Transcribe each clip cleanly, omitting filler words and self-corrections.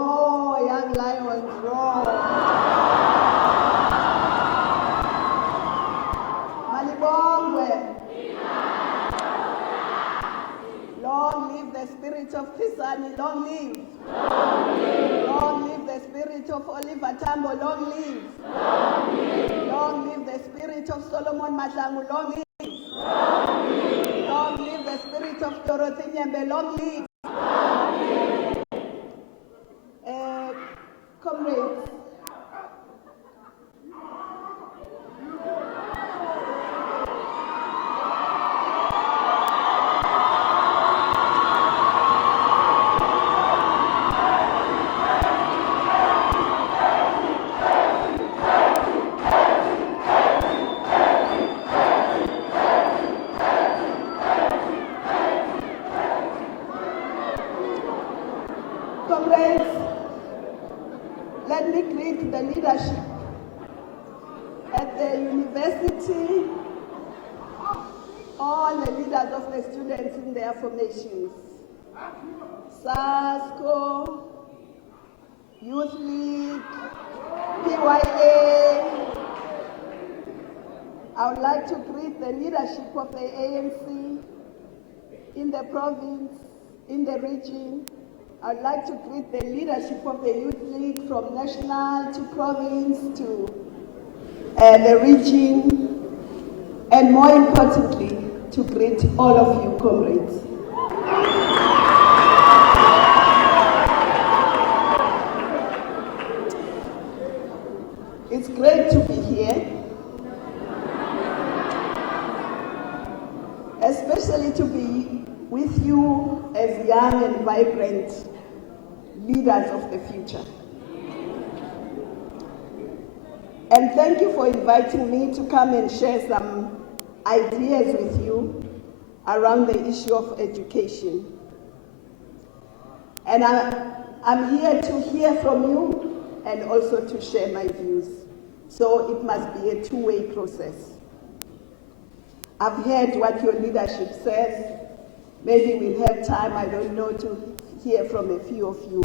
Roar, young lions, roar. Malibongwe. Long live the spirit of Kisani, long live. Long live. Long live the spirit of Oliver Tambo, long live. Long live. Long live the spirit of Solomon Mahlangu, long live. Long live. Long live the spirit of Dorothy Nyembe, long live. Comrades, let me greet the leadership at the university, all the leaders of the students in their formations, SASCO, Youth League, PYA. I would like to greet the leadership of the ANC in the province, in the region. I'd like to greet the leadership of the Youth League from national to province to the region, and more importantly, to greet all of you, comrades. It's great to be here, especially to be with you as young and vibrant leaders of the future. And thank you for inviting me to come and share some ideas with you around the issue of education. And I'm here to hear from you and also to share my views. So it must be a two-way process. I've heard what your leadership says. Maybe we'll have time, I don't know, to hear from a few of you.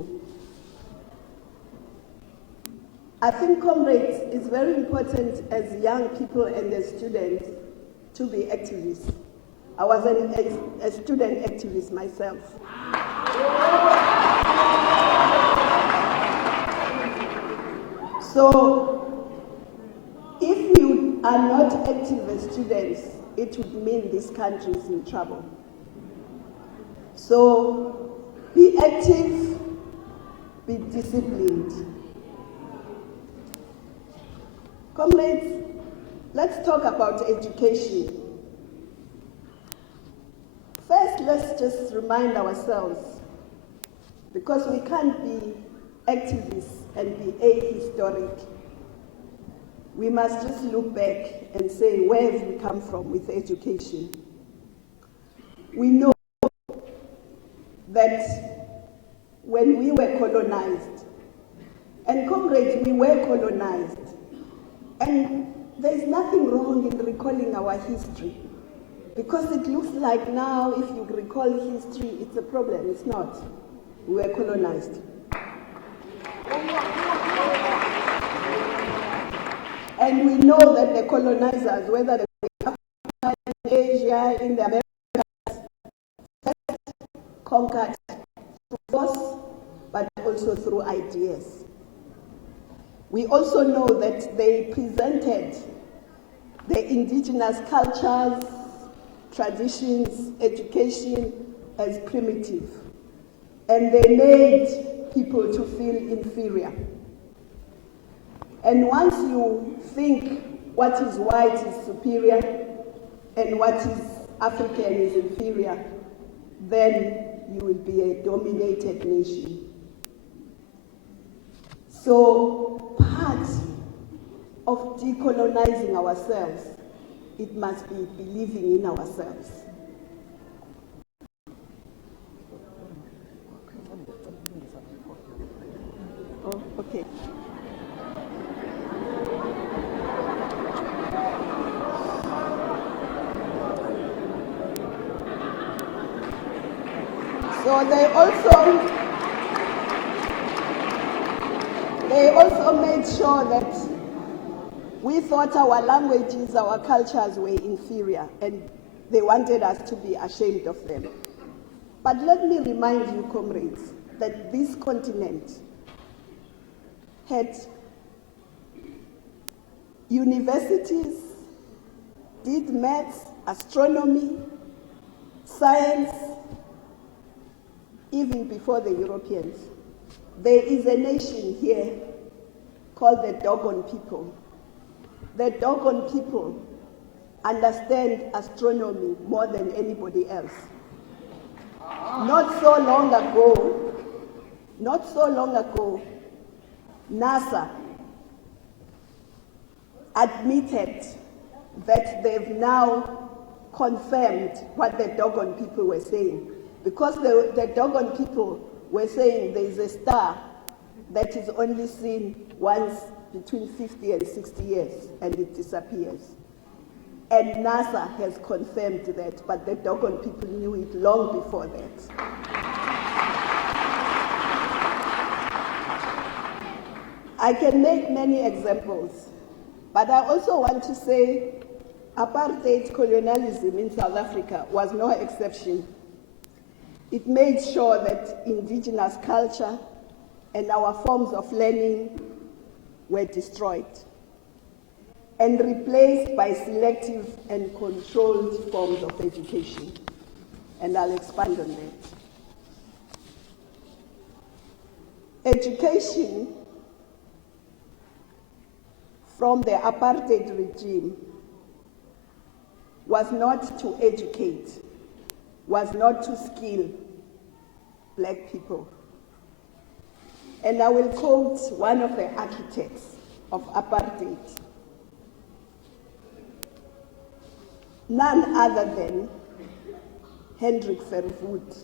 I think, comrades, it's very important as young people and as students to be activists. I was a student activist myself. So, if you are not active as students, it would mean this country is in trouble. So, be active, be disciplined. Comrades, let's talk about education. First, let's just remind ourselves, because we can't be activists and be ahistoric. We must just look back and say, where have we come from with education? We know that when we were colonized, and comrades, we were colonized, and there's nothing wrong in recalling our history, because it looks like now if you recall history, it's a problem. It's not. We were colonized. And we know that the colonizers, whether they were in Asia, in the Americas, conquered through force, but also through ideas. We also know that they presented the indigenous cultures, traditions, education as primitive. And they made people to feel inferior. And once you think what is white is superior and what is African is inferior, then you will be a dominated nation. So part of decolonizing ourselves, it must be believing in ourselves. Oh, okay. So they also, They also made sure that we thought our languages, our cultures were inferior, and they wanted us to be ashamed of them. But let me remind you, comrades, that this continent had universities, did maths, astronomy, science, even before the Europeans. There is a nation here called the Dogon people. The Dogon people understand astronomy more than anybody else. Not so long ago, NASA admitted that they've now confirmed what the Dogon people were saying. Because the Dogon people were saying there is a star that is only seen once between 50 and 60 years, and it disappears. And NASA has confirmed that, but the Dogon people knew it long before that. I can make many examples, but I also want to say apartheid colonialism in South Africa was no exception. It made sure that indigenous culture and our forms of learning were destroyed and replaced by selective and controlled forms of education. And I'll expand on that. Education from the apartheid regime was not to educate, was not to skill black people. And I will quote one of the architects of apartheid, none other than Hendrik Verwoerd,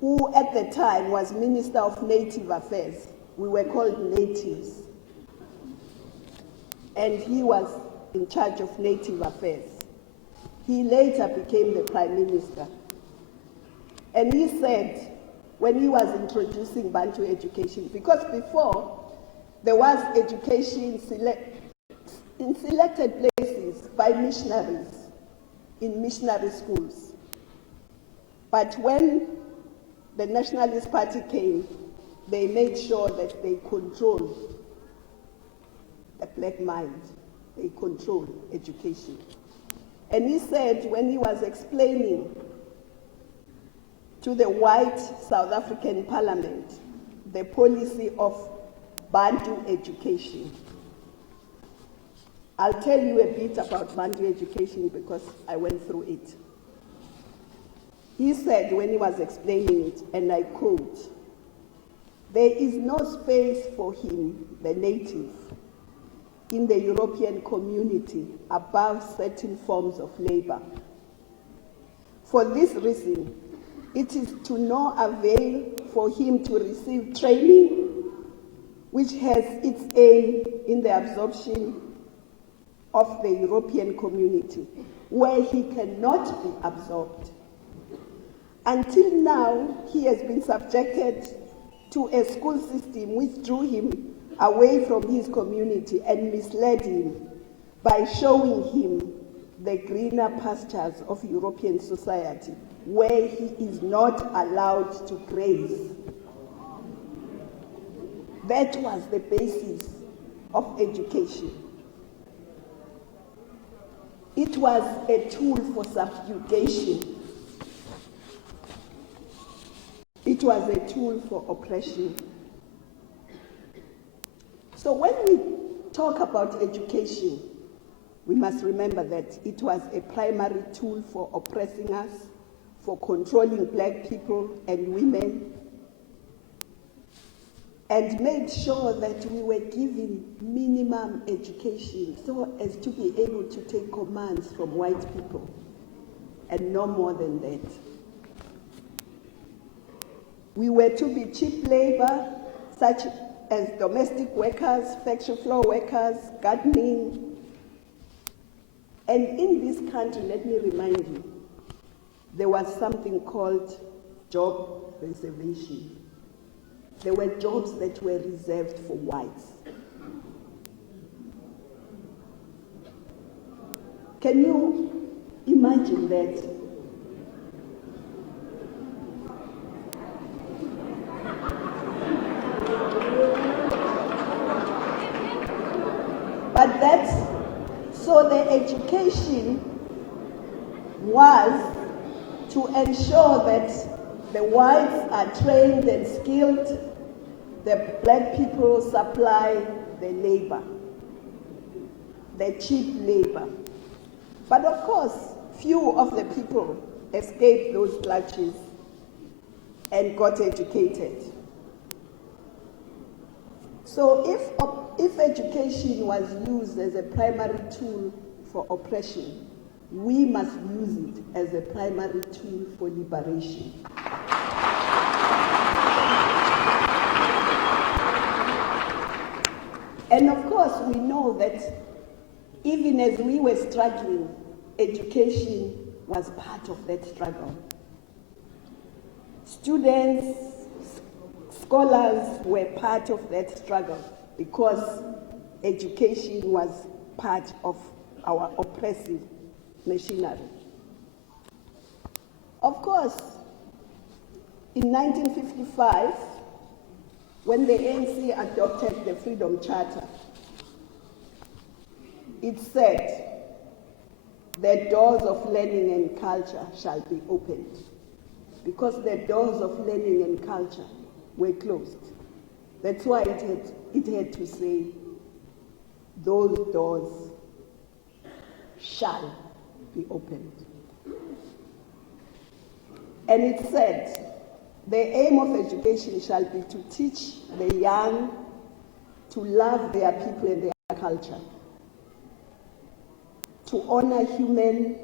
who at the time was Minister of Native Affairs. We were called natives. And he was in charge of Native Affairs. He later became the Prime Minister. And he said, when he was introducing Bantu education, because before there was education in selected places by missionaries, in missionary schools. But when the Nationalist Party came, they made sure that they controlled the black mind, they controlled education. And he said, when he was explaining to the white South African parliament the policy of Bantu education. I'll tell you a bit about Bantu education because I went through it. He said when he was explaining it, and I quote, "There is no space for him, the native, in the European community above certain forms of labor. For this reason, it is to no avail for him to receive training which has its aim in the absorption of the European community, where he cannot be absorbed. Until now, he has been subjected to a school system which drew him away from his community and misled him by showing him the greener pastures of European society, where he is not allowed to graze." That was the basis of education. It was a tool for subjugation. It was a tool for oppression. So when we talk about education, we must remember that it was a primary tool for oppressing us, for controlling black people and women, and made sure that we were given minimum education so as to be able to take commands from white people, and no more than that. We were to be cheap labor, such as domestic workers, factory floor workers, gardening. And in this country, let me remind you, there was something called job reservation. there were jobs that were reserved for whites. Can you imagine that? But so the education was to ensure that the whites are trained and skilled, the black people supply the labor, the cheap labor. But of course, few of the people escaped those clutches and got educated. So if education was used as a primary tool for oppression, we must use it as a primary tool for liberation. And of course, we know that even as we were struggling, education was part of that struggle. Students, scholars were part of that struggle because education was part of our oppressive machinery. Of course, in 1955, when the ANC adopted the Freedom Charter, it said, the doors of learning and culture shall be opened, because the doors of learning and culture were closed. That's why it had to say, those doors shall be opened. And it said, the aim of education shall be to teach the young to love their people and their culture, to honor human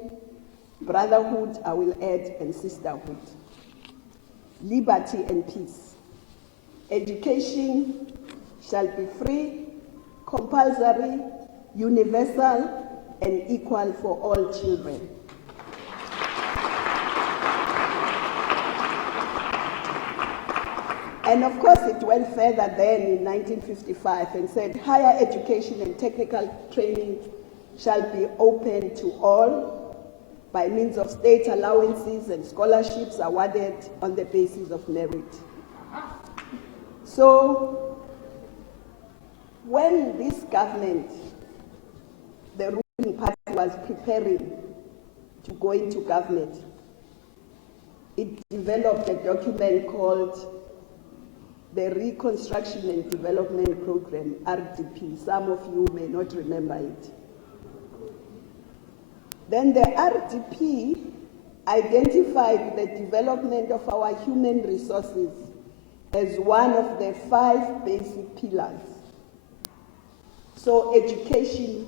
brotherhood, I will add, and sisterhood, liberty and peace. Education shall be free, compulsory, universal, and equal for all children. And of course, it went further then in 1955 and said, higher education and technical training shall be open to all by means of state allowances and scholarships awarded on the basis of merit. So, when this government, the ruling party, was preparing to go into government, it developed a document called the Reconstruction and Development Program, RDP. Some of you may not remember it. Then the RDP identified the development of our human resources as one of the 5 basic pillars. So education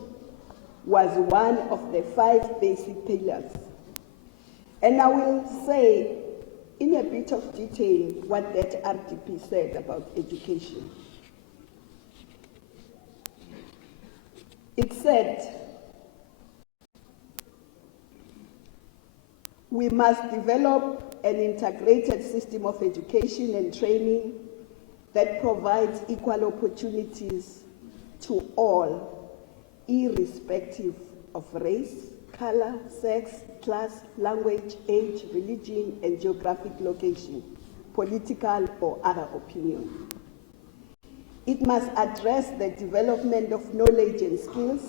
was one of the 5 basic pillars. And I will say in a bit of detail what that RDP said about education. It said, we must develop an integrated system of education and training that provides equal opportunities to all, irrespective of race, color, sex, class, language, age, religion, and geographic location, political or other opinion. It must address the development of knowledge and skills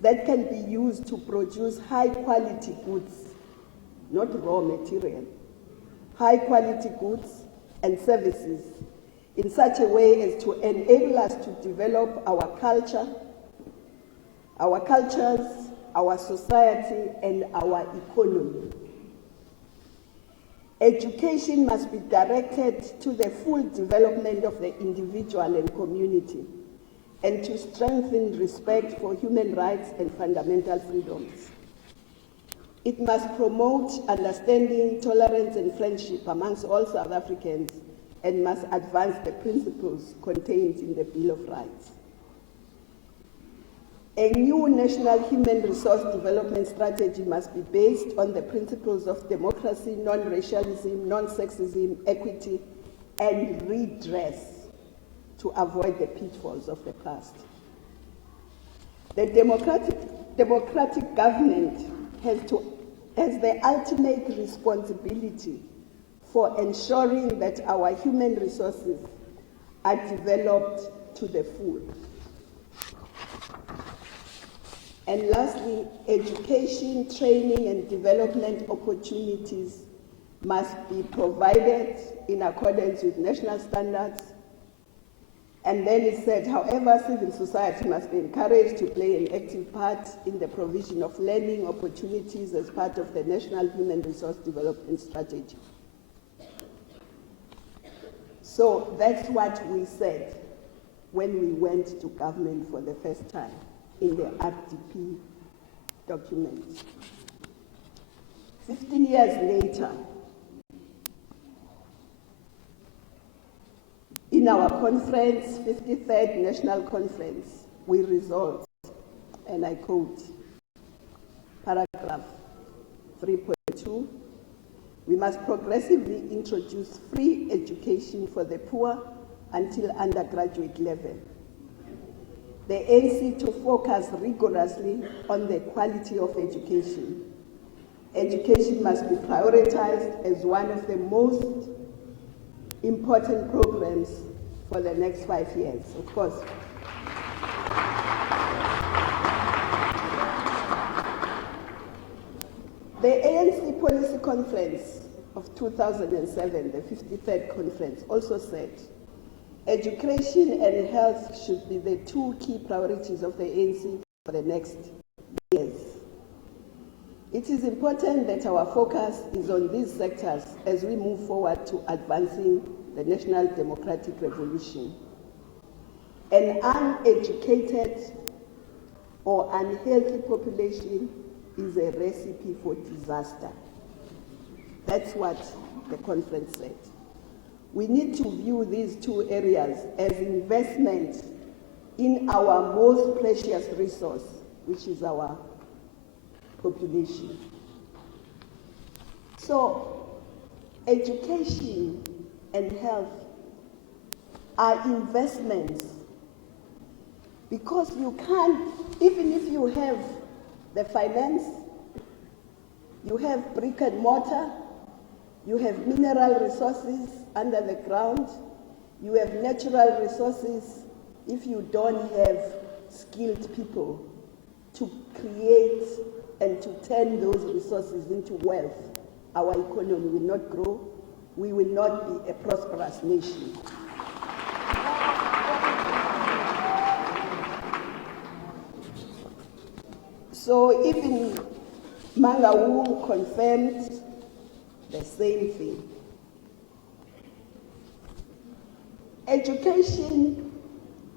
that can be used to produce high-quality goods, not raw material, high-quality goods and services in such a way as to enable us to develop our culture, our cultures, our society, and our economy. Education must be directed to the full development of the individual and community, and to strengthen respect for human rights and fundamental freedoms. It must promote understanding, tolerance, and friendship amongst all South Africans, and must advance the principles contained in the Bill of Rights. A new national human resource development strategy must be based on the principles of democracy, non-racialism, non-sexism, equity, and redress to avoid the pitfalls of the past. The democratic government has the ultimate responsibility for ensuring that our human resources are developed to the full. And lastly, education, training, and development opportunities must be provided in accordance with national standards. And then it said, however, civil society must be encouraged to play an active part in the provision of learning opportunities as part of the National Human Resource Development Strategy. So that's what we said when we went to government for the first time in the RDP document. 15 years later, in our conference, 53rd National Conference, we resolved, and I quote, paragraph 3.2, we must progressively introduce free education for the poor until undergraduate level. The ANC to focus rigorously on the quality of education. Education must be prioritized as one of the most important programs for the next 5 years, of course. The ANC Policy Conference of 2007, the 53rd conference, also said, education and health should be the two key priorities of the ANC for the next years. It is important that our focus is on these sectors as we move forward to advancing the national democratic revolution. An uneducated or unhealthy population is a recipe for disaster. That's what the conference said. We need to view these two areas as investment in our most precious resource, which is our population. So, education and health are investments because you can't, even if you have the finance, you have brick and mortar, you have mineral resources under the ground, you have natural resources, if you don't have skilled people to create and to turn those resources into wealth, our economy will not grow, we will not be a prosperous nation. So even Mangaung confirmed the same thing. Education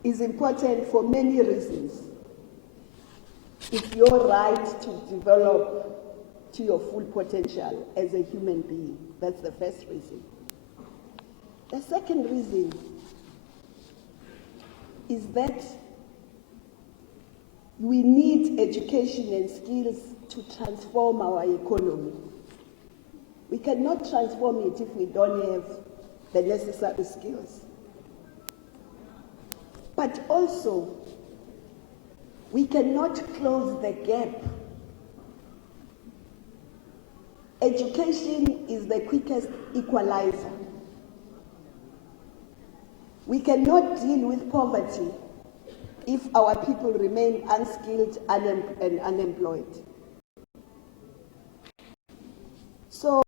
is important for many reasons. It's your right to develop to your full potential as a human being. That's the first reason. The second reason is that we need education and skills to transform our economy. We cannot transform it if we don't have the necessary skills. But also, we cannot close the gap. Education is the quickest equalizer. We cannot deal with poverty if our people remain unskilled and unemployed. So,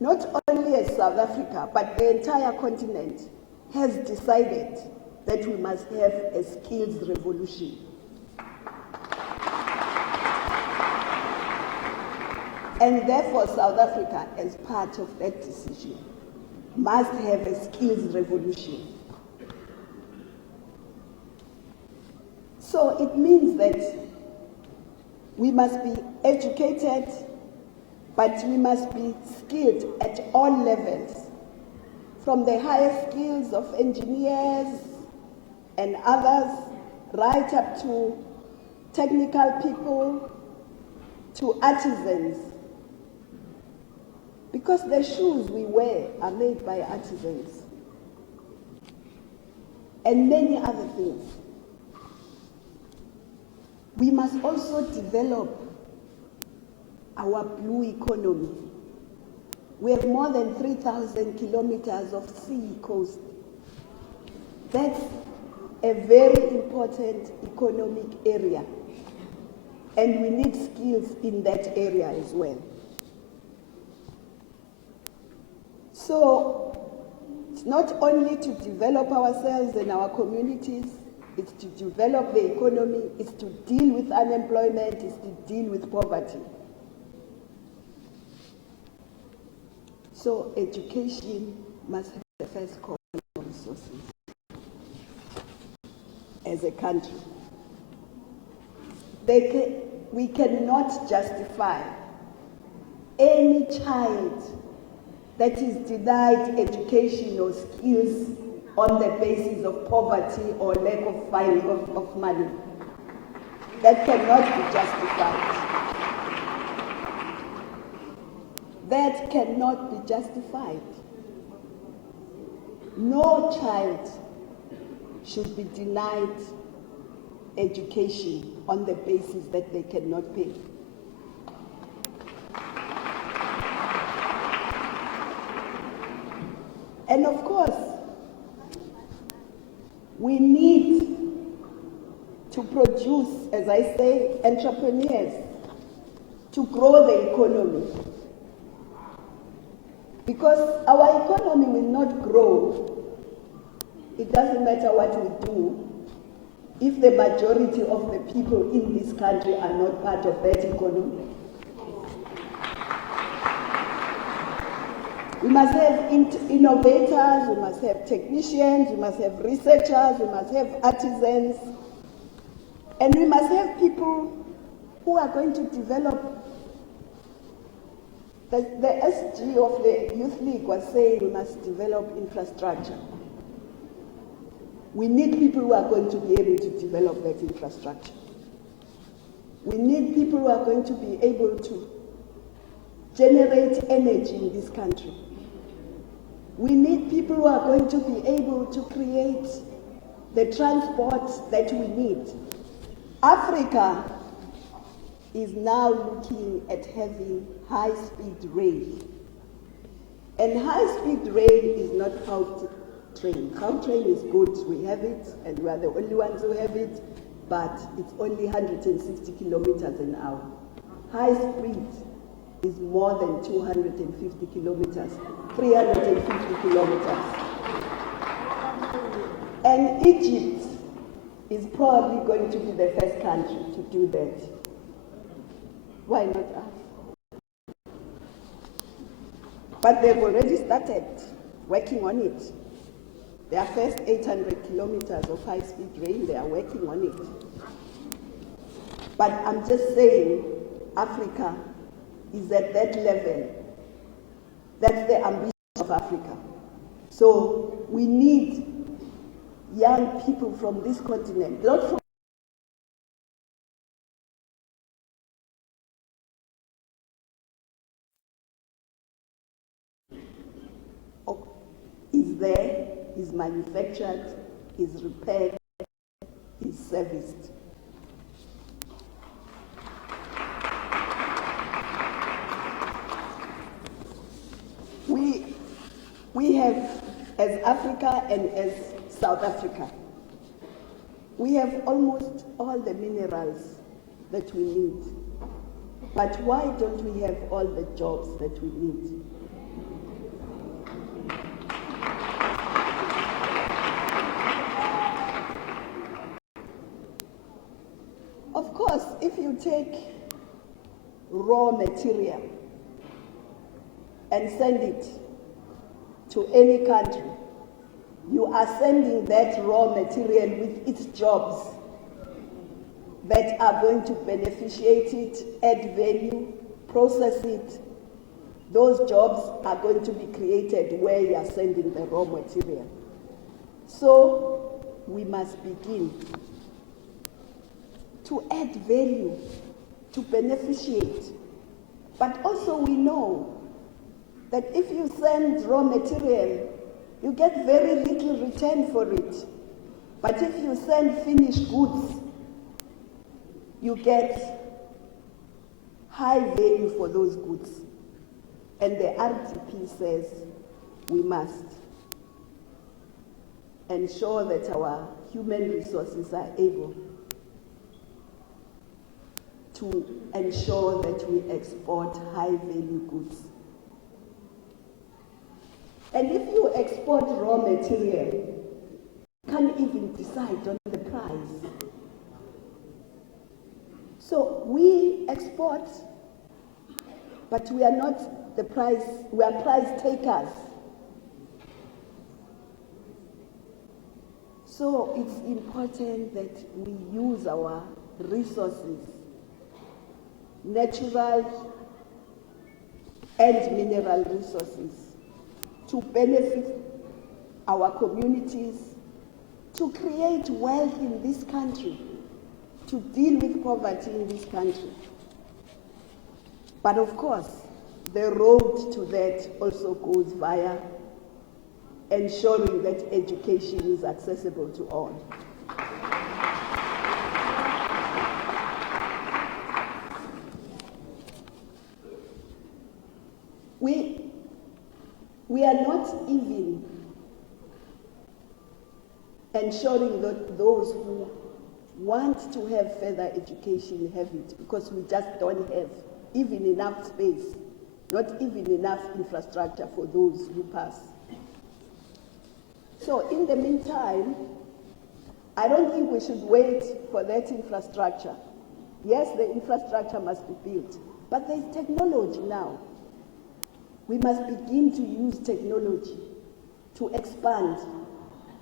not only as South Africa, but the entire continent has decided that we must have a skills revolution. And therefore, South Africa, as part of that decision, must have a skills revolution. So it means that we must be educated, but we must be skilled at all levels, from the highest skills of engineers and others, right up to technical people, to artisans. Because the shoes we wear are made by artisans. And many other things. We must also develop our blue economy. We have more than 3,000 kilometers of sea coast. That's a very important economic area. And we need skills in that area as well. So, it's not only to develop ourselves and our communities, it's to develop the economy, it's to deal with unemployment, it's to deal with poverty. So education must have the first call on resources as a country. We cannot justify any child that is denied education or skills on the basis of poverty or lack of finding of money. That cannot be justified. That cannot be justified. No child should be denied education on the basis that they cannot pay. And of course, we need to produce, as I say, entrepreneurs to grow the economy. Because our economy will not grow, it doesn't matter what we do, if the majority of the people in this country are not part of that economy. We must have innovators, we must have technicians, we must have researchers, we must have artisans, and we must have people who are going to develop. The SG of the Youth League was saying we must develop infrastructure. We need people who are going to be able to develop that infrastructure. We need people who are going to be able to generate energy in this country. We need people who are going to be able to create the transport that we need. Africa is now looking at having high-speed rail. And high-speed rail is not Gautrain. Gautrain is good, we have it, and we are the only ones who have it, but it's only 160 kilometers an hour. High-speed is more than 250 kilometers, 350 kilometers. And Egypt is probably going to be the first country to do that. Why not us? But they've already started working on it. Their first 800 kilometers of high-speed rail, they are working on it. But I'm just saying, Africa is at that level. That's the ambition of Africa. So we need young people from this continent, not from is there, is manufactured, is repaired, is serviced. We have, as Africa and as South Africa, we have almost all the minerals that we need. But why don't we have all the jobs that we need? Of course, if you take raw material and send it to any country, you are sending that raw material with its jobs that are going to beneficiate it, add value, process it. Those jobs are going to be created where you are sending the raw material. So we must begin to add value, to beneficiate. But also we know that if you send raw material, you get very little return for it. But if you send finished goods, you get high value for those goods. And the RDP says we must ensure that our human resources are able to ensure that we export high value goods. And if you export raw material, you can't even decide on the price. So we export, but we are not the price, we are price takers. So it's important that we use our resources, natural and mineral resources, to benefit our communities, to create wealth in this country, to deal with poverty in this country. But of course, the road to that also goes via ensuring that education is accessible to all. We are not even ensuring that those who want to have further education have it, because we just don't have even enough space, not even enough infrastructure for those who pass. So in the meantime, I don't think we should wait for that infrastructure. Yes, the infrastructure must be built, but there's technology now. We must begin to use technology to expand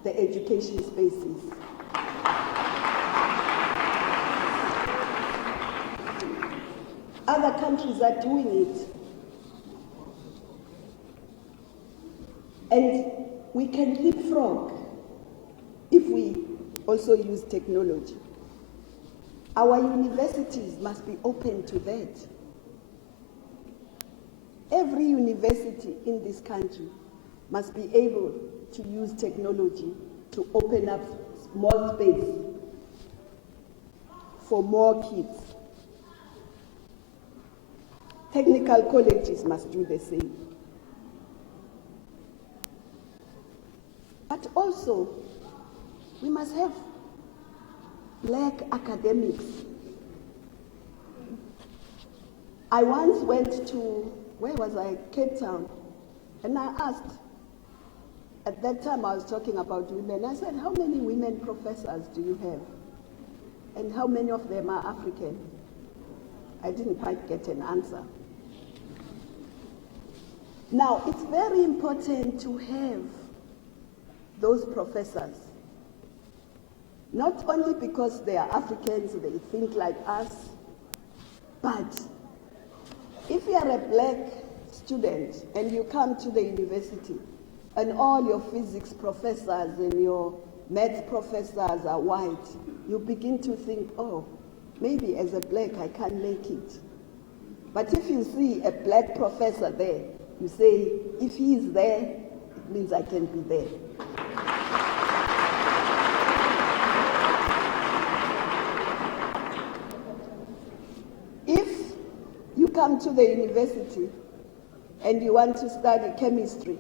the education spaces. Other countries are doing it. And we can leapfrog if we also use technology. Our universities must be open to that. Every university in this country must be able to use technology to open up more space for more kids. Technical colleges must do the same. But also, we must have black academics. I once went to, where was I? Cape Town. And I asked, at that time I was talking about women, I said, how many women professors do you have? And how many of them are African? I didn't quite get an answer. Now, it's very important to have those professors, not only because they are Africans, they think like us, but if you are a black student and you come to the university and all your physics professors and your math professors are white, you begin to think, oh, maybe as a black I can't make it. But if you see a black professor there, you say, if he is there, it means I can be there. If you come to the university and you want to study chemistry,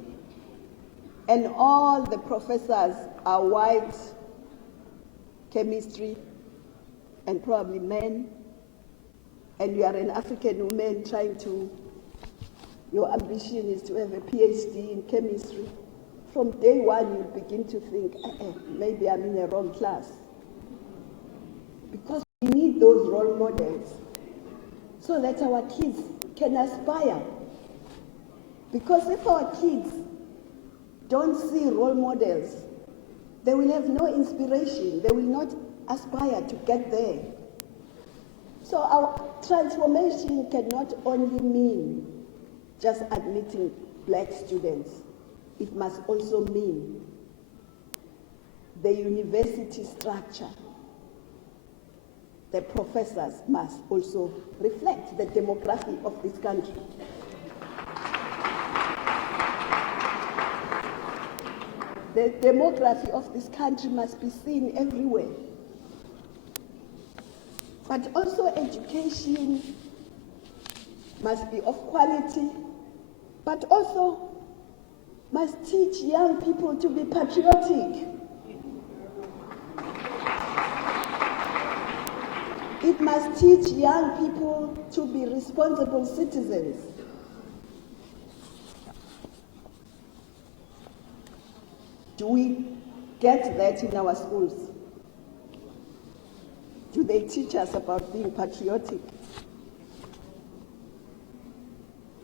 and all the professors are white chemistry, and probably men, and you are an African woman trying to, your ambition is to have a PhD in chemistry, from day one you begin to think, maybe I'm in a wrong class. Because we need those role models so that our kids can aspire. Because if our kids don't see role models, they will have no inspiration, they will not aspire to get there. So our transformation cannot only mean just admitting black students. It must also mean the university structure. The professors must also reflect the demography of this country. The demography of this country must be seen everywhere. But also education must be of quality, but also must teach young people to be patriotic. It must teach young people to be responsible citizens. Do we get that in our schools? Do they teach us about being patriotic?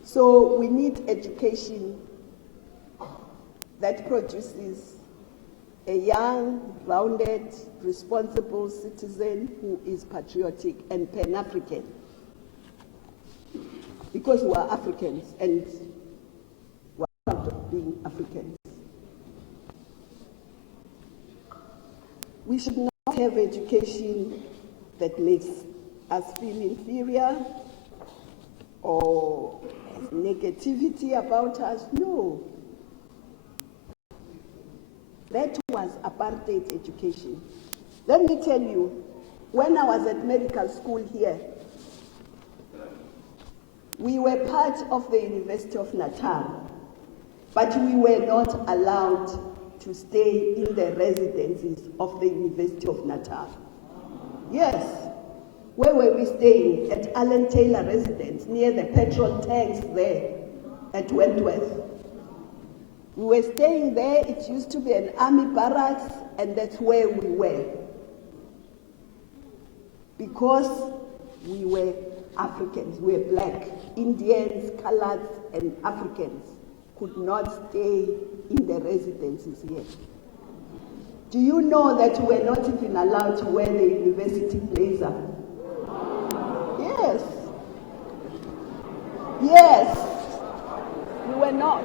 So we need education that produces a young, rounded, responsible citizen who is patriotic and Pan-African. Because we are Africans and we are proud of being Africans. We should not have education that makes us feel inferior or negativity about us. No. That was apartheid education. Let me tell you, when I was at medical school here, we were part of the University of Natal, but we were not allowed to stay in the residences of the University of Natal. Yes. Where were we staying? At Alan Taylor residence, near the petrol tanks there at Wentworth. We were staying there. It used to be an army barracks, and that's where we were. Because we were Africans, we were black. Indians, coloreds, and Africans could not stay in the residences here. Do you know that we were not even allowed to wear the university blazer? Yes. Yes. We were not.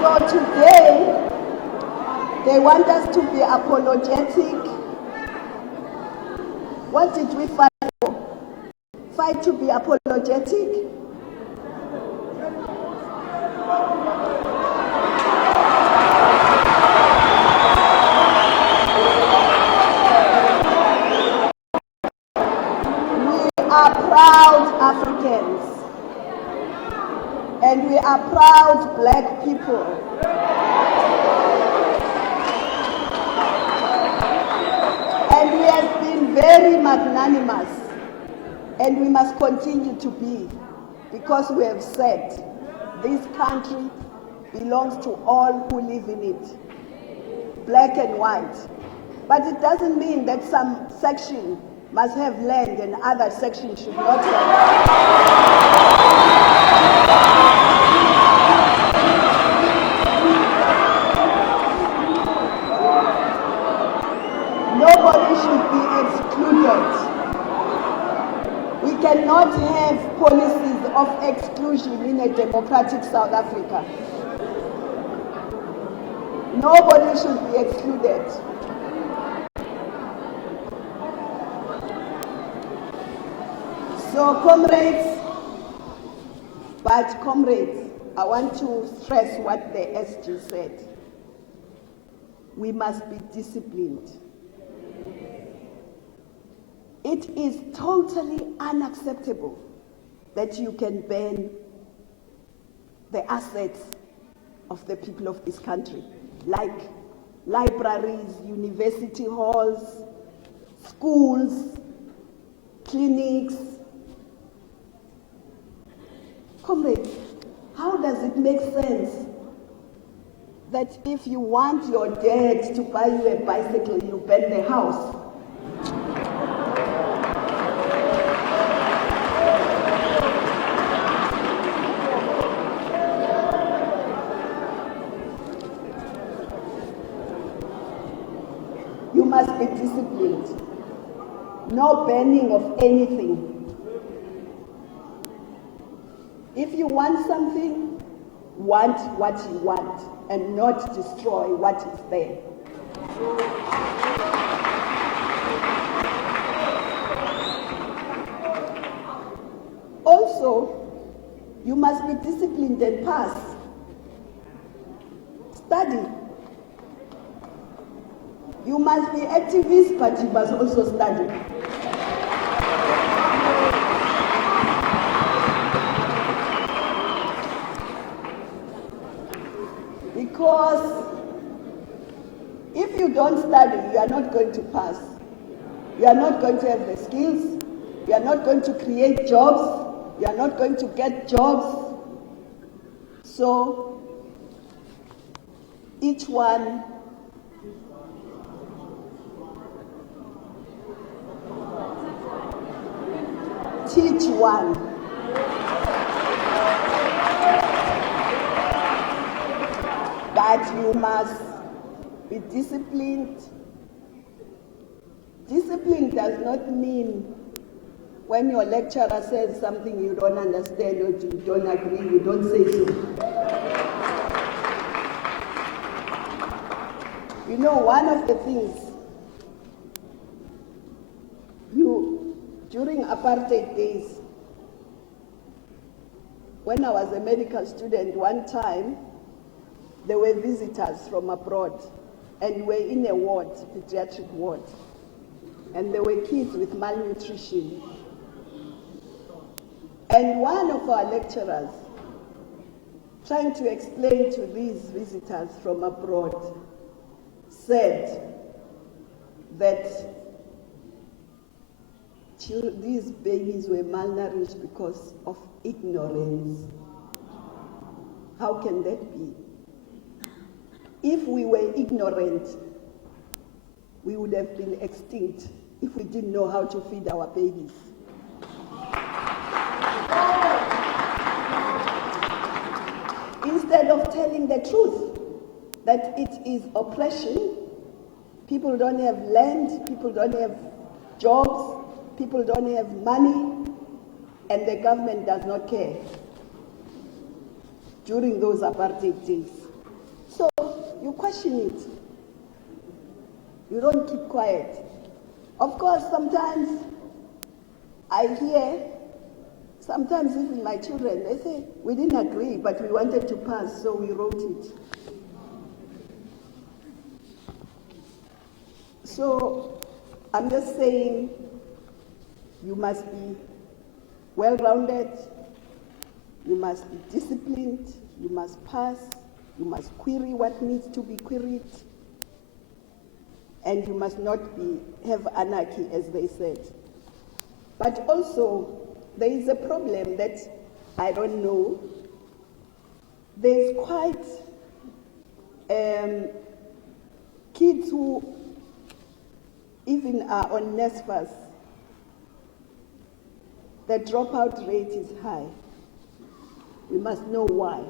So today, they want us to be apologetic. What did we fight for? Fight to be apologetic? Africans, and we are proud black people. And we have been very magnanimous, and we must continue to be, because we have said this country belongs to all who live in it, black and white. But it doesn't mean that some section must have land and other sections should not have. Nobody should be excluded. We cannot have policies of exclusion in a democratic South Africa. Nobody should be excluded. So comrades, I want to stress what the SG said. We must be disciplined. It is totally unacceptable that you can ban the assets of the people of this country, like libraries, university halls, schools, clinics. Comrades, how does it make sense that if you want your dad to buy you a bicycle, you ban the house? You must be disciplined. No banning of anything. If you want something, want what you want and not destroy what is there. Also, you must be disciplined and pass. Study. You must be activist, but you must also study. Because if you don't study, you are not going to pass. You are not going to have the skills. You are not going to create jobs. You are not going to get jobs. So, each one teach one. But you must be disciplined. Discipline does not mean when your lecturer says something you don't understand or you don't agree, you don't say so. You know, one of the things during apartheid days, when I was a medical student, one time there were visitors from abroad and we were in a ward, pediatric ward, and there were kids with malnutrition. And one of our lecturers, trying to explain to these visitors from abroad, said that these babies were malnourished because of ignorance. How can that be? If we were ignorant, we would have been extinct if we didn't know how to feed our babies. Instead of telling the truth, that it is oppression, people don't have land, people don't have jobs, people don't have money, and the government does not care during those apartheid days. So you question it. You don't keep quiet. Of course, sometimes I hear, sometimes even my children, they say, we didn't agree, but we wanted to pass, so we wrote it. So I'm just saying, you must be well-rounded, you must be disciplined, you must pass, you must query what needs to be queried, and you must not have anarchy, as they said. But also, there is a problem that I don't know. There's quite kids who even are on NSFAS. The dropout rate is high. We must know why.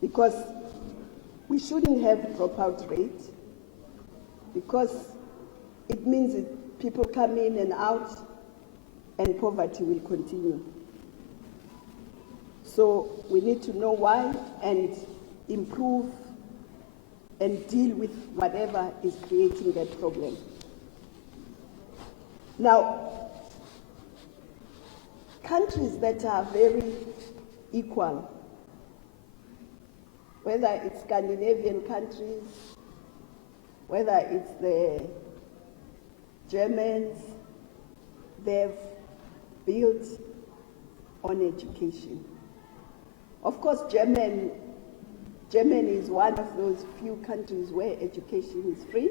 Because we shouldn't have dropout rate, because it means that people come in and out and poverty will continue. So we need to know why and improve and deal with whatever is creating that problem. Now, countries that are very equal, whether it's Scandinavian countries, whether it's the Germans, they've built on education. Of course, Germany is one of those few countries where education is free.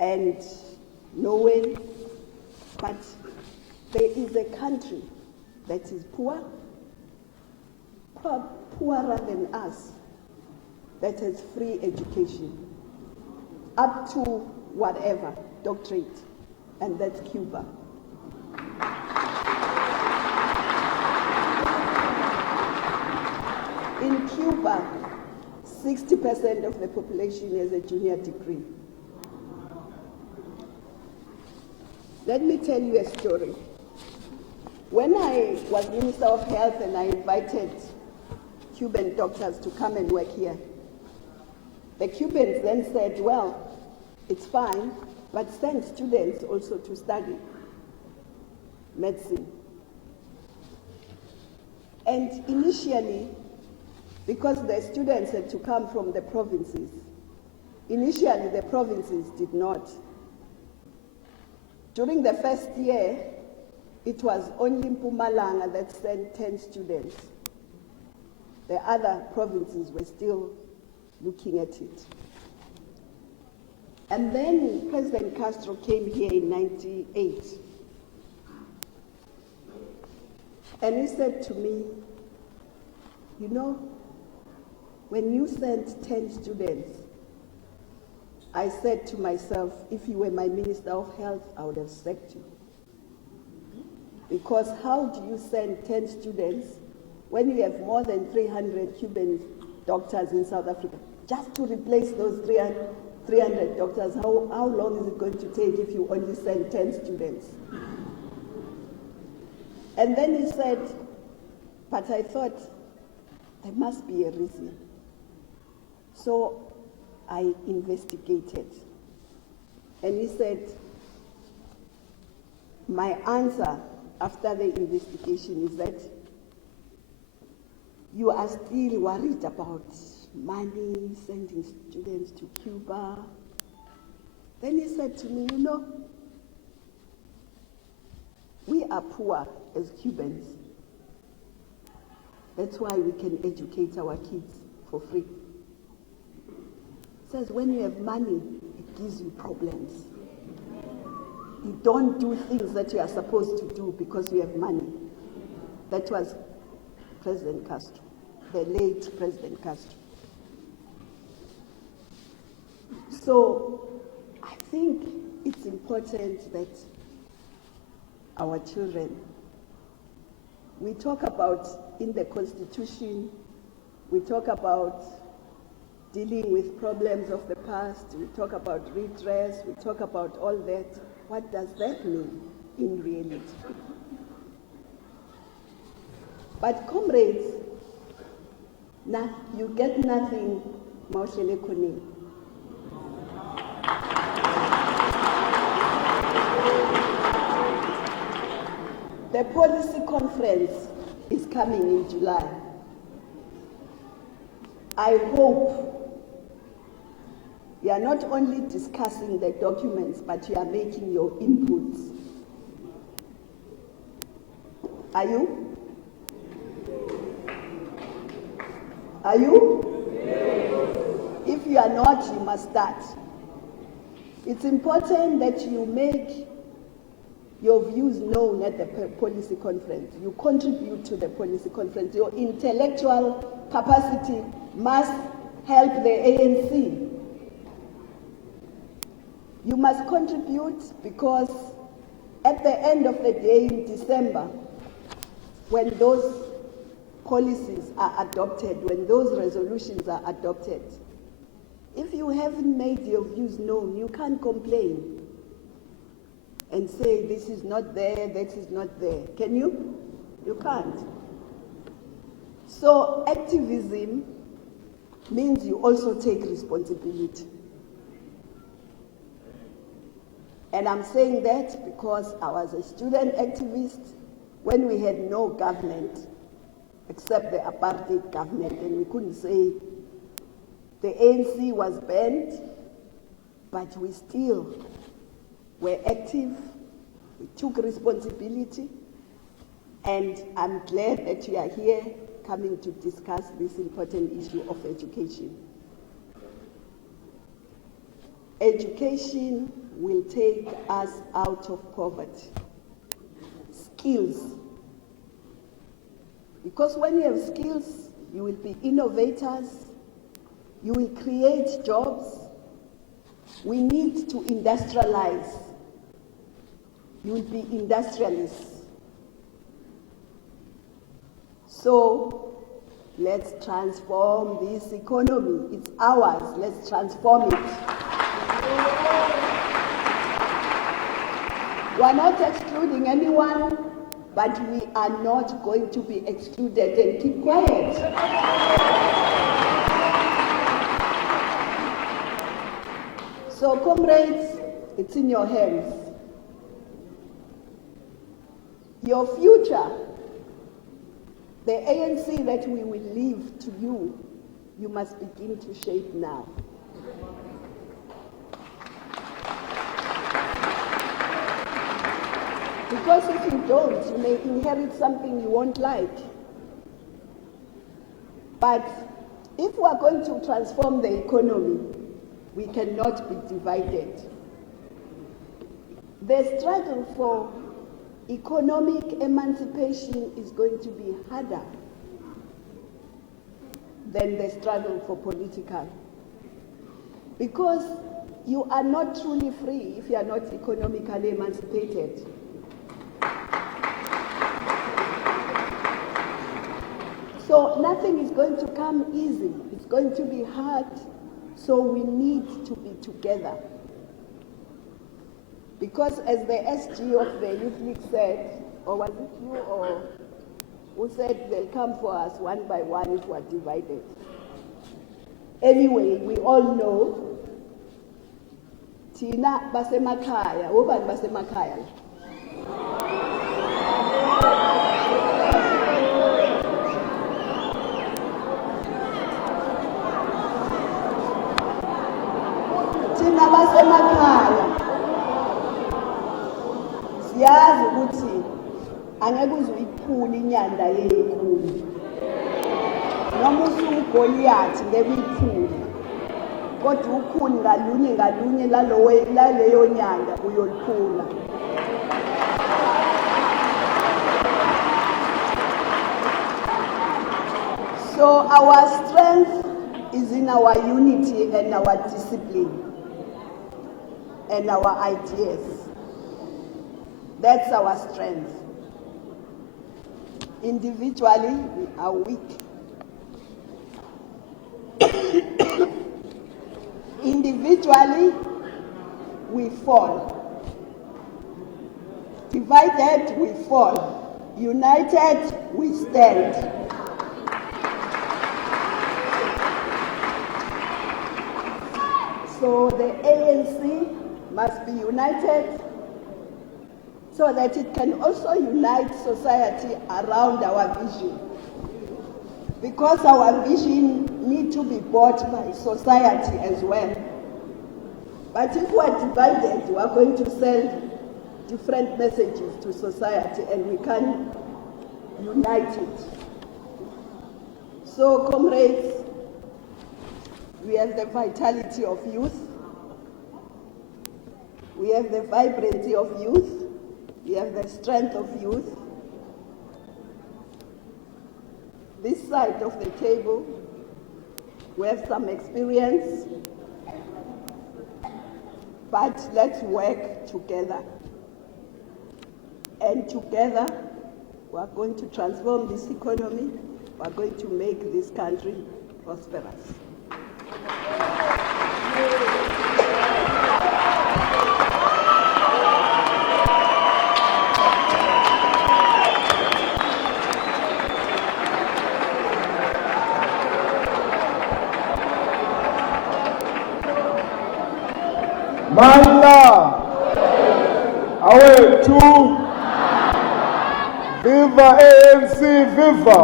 And Norway, but there is a country that is poorer than us, that has free education, up to whatever, doctorate, and that's Cuba. In Cuba, 60% of the population has a junior degree. Let me tell you a story. When I was Minister of Health and I invited Cuban doctors to come and work here, the Cubans then said, well, it's fine, but sent students also to study medicine. And initially, because the students had to come from the provinces, initially the provinces did not. During the first year, it was only Mpumalanga that sent 10 students. The other provinces were still looking at it. And then President Castro came here in 1998. And he said to me, you know, when you sent 10 students, I said to myself, if you were my Minister of Health, I would have sacked you. Because how do you send 10 students when you have more than 300 Cuban doctors in South Africa? Just to replace those 300 doctors, how long is it going to take if you only send 10 students? And then he said, but I thought there must be a reason. So I investigated. And he said, my answer after the investigation is that you are still worried about money, sending students to Cuba. Then he said to me, you know, we are poor as Cubans. That's why we can educate our kids for free. He says, when you have money, it gives you problems. You don't do things that you are supposed to do because you have money. That was President Castro, the late President Castro. So I think it's important that our children, we talk about in the Constitution, we talk about dealing with problems of the past, we talk about redress, we talk about all that. What does that mean in reality? But comrades, you get nothing, Maushele Kone. The policy conference is coming in July. I hope you are not only discussing the documents, but you are making your inputs. Are you? Are you? Yes. If you are not, you must start. It's important that you make your views known at the policy conference. You contribute to the policy conference. Your intellectual capacity must help the ANC. You must contribute because at the end of the day in December, when those policies are adopted, when those resolutions are adopted, if you haven't made your views known, you can't complain and say this is not there, that is not there. Can you? You can't. So activism means you also take responsibility. And I'm saying that because I was a student activist when we had no government except the apartheid government, and we couldn't say the ANC was banned, but we still were active, we took responsibility, and I'm glad that you are here coming to discuss this important issue of education. Education will take us out of poverty. Skills. Because when you have skills, you will be innovators, you will create jobs. We need to industrialize. You will be industrialists. So let's transform this economy. It's ours. Let's transform it. We are not excluding anyone, but we are not going to be excluded, and keep quiet. So comrades, It's in your hands. Your future, the ANC that we will leave to you, you must begin to shape now. Because if you don't, you may inherit something you won't like. But if we are going to transform the economy, we cannot be divided. The struggle for economic emancipation is going to be harder than the struggle for political. Because you are not truly free if you are not economically emancipated. So nothing is going to come easy. It's going to be hard. So we need to be together. Because as the SG of the Youth League said, or was it you or who said they'll come for us one by one if we're divided. Anyway, we all know Tina basemakhaya, ubani basemakhaya. Tina basemakhaya. Siyazi ukuthi angeke uziphule inyanda yenkulu. Noma usugoliathi ngeke uyiphule. Kodwa ukhuni ngalunye laleyo nyanda uyoliphula. So our strength is in our unity and our discipline and our ideas. That's our strength. Individually, we are weak. Individually, we fall. Divided, we fall. United, we stand. So the ANC must be united so that it can also unite society around our vision. Because our vision needs to be bought by society as well. But if we are divided, we are going to send different messages to society and we can unite it. So, comrades, we have the vitality of youth. We have the vibrancy of youth. We have the strength of youth. This side of the table, we have some experience, but let's work together. And together, we are going to transform this economy. We are going to make this country prosperous. Manda, awe tu, viva ANC, viva.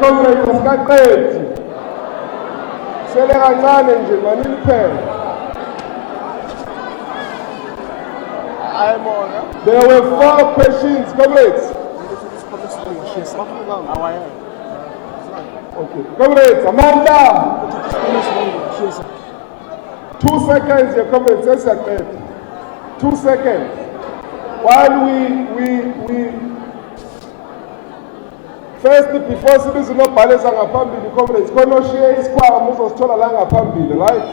Comrades asikaqedi, sele kancane nje maniliphele. There were 4 questions, comrades. Okay, comrades, Amanda. 2 seconds, your comrades, 2 seconds. While we first, before sibiza unobhalisa ngaphambili, comrades, khona oshiye isikhwama uzosithola la ngaphambili, right?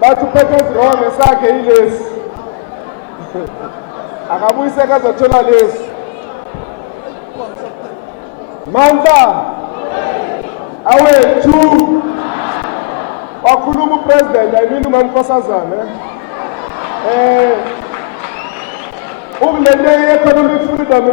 Bathi uphethe isirongo sakhe yilesi. Akabuyiseka azothola lesi. Manda, awethu, wakhuluma upresident, I mean uMankosazana. Ukulele economic freedom